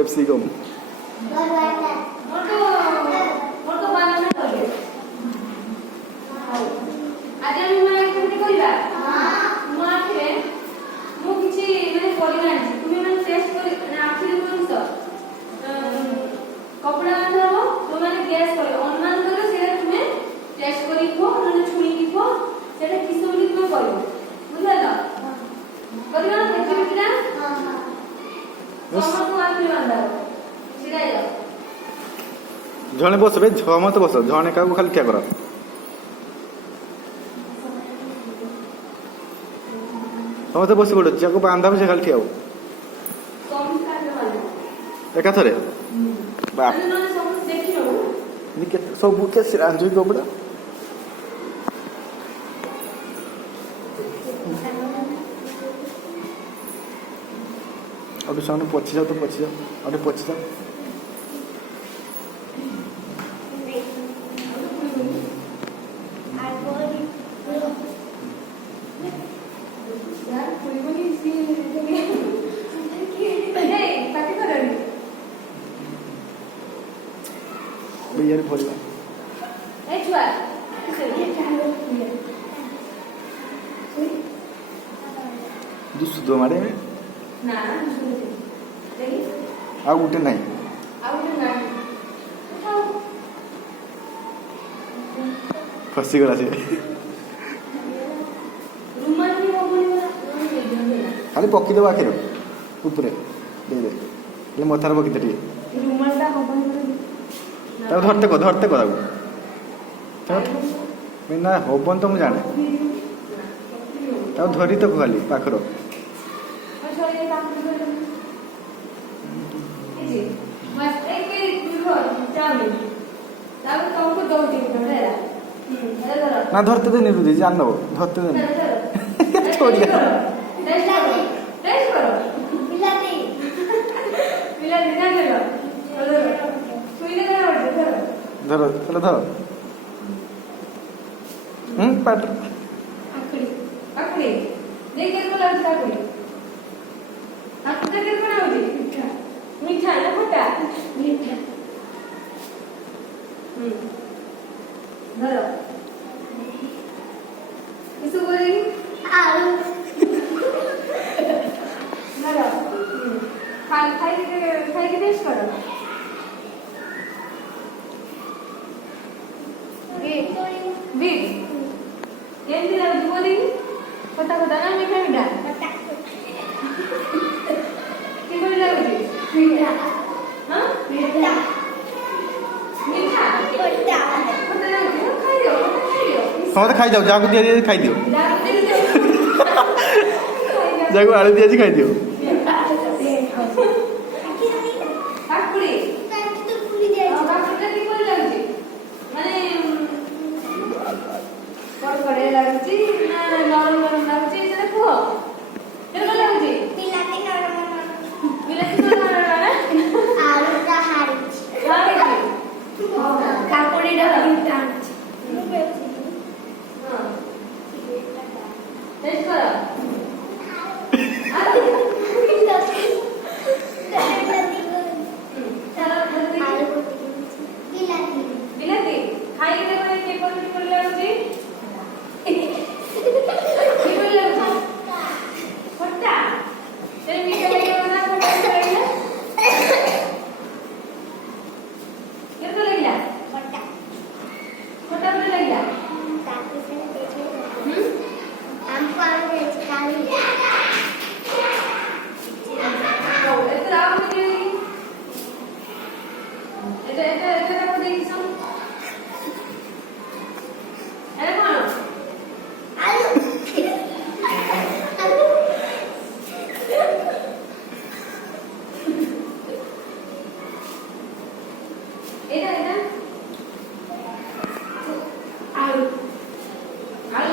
capsicum कपड़ा बांधो तो माने गैस करो अनुमान करो सेटा तुमे टेस्ट करी खो नने छुणी की खो सेटा किस बोली तुमे करो बुझला करियो ना एक्टिविटी ना हां समस्त आखिर बांधा सिराई जाओ जने बस बे छ मत बस जने का खाली क्या करो समस्त बस पड़ो जाको बांधा से खाली ठियाओ एका थरे बाप निके सब के सिरांजु गोबड़ा अबे सामने पछी जाओ तो पछी जाओ अबे पछी जाओ यार भोला ए छुआ दुसु दो मारे ना देखि आ उठे नहीं फसी गला से रुमाल भी हो बोली खाली पक्की दो आखिर ऊपर दे दे ले मथार पक्की दे रुमाल ता हो बोली ताको धरते को ताको ना होबन तो मुझे जाने ताको धरी तो खाली पाखर ना धरते दे नीरू दे जान लो धरते दे छोड़िया धरो चलो धरो पाट आखड़ी देख के बोला था कोई आपको क्या करना होगी मीठा ना खट्टा मीठा धरो किसको बोलेगी आलू धरो खाई के टेस्ट करो बीट ఏంటి అది పోది కొత్త కొత్తగా మీఠా మీఠా किबोली लाଗୁଛି మీఠా हां మీఠా మీఠା కొత్త కొత్త లాଗୁଛି ଖାଇଦିଅ ସମସ୍ତେ ଖାଇଯାଉ ଯାହାକୁ ଦିଆଯାଇଛି ଖାଇଦିଅ ଯାହାକୁ ଆଳୁ ଦିଆଯାଇଛି ଖାଇଦିଅ କାକୁଡି କାକୁଡି କିବୋଲି ଲାଗୁଛି ମାନେ କଡ଼କଡ଼ିଆ ଲାଗୁଛି ନା ନରମ ନରମ ଲାଗୁଛି ସେଟା କୁହ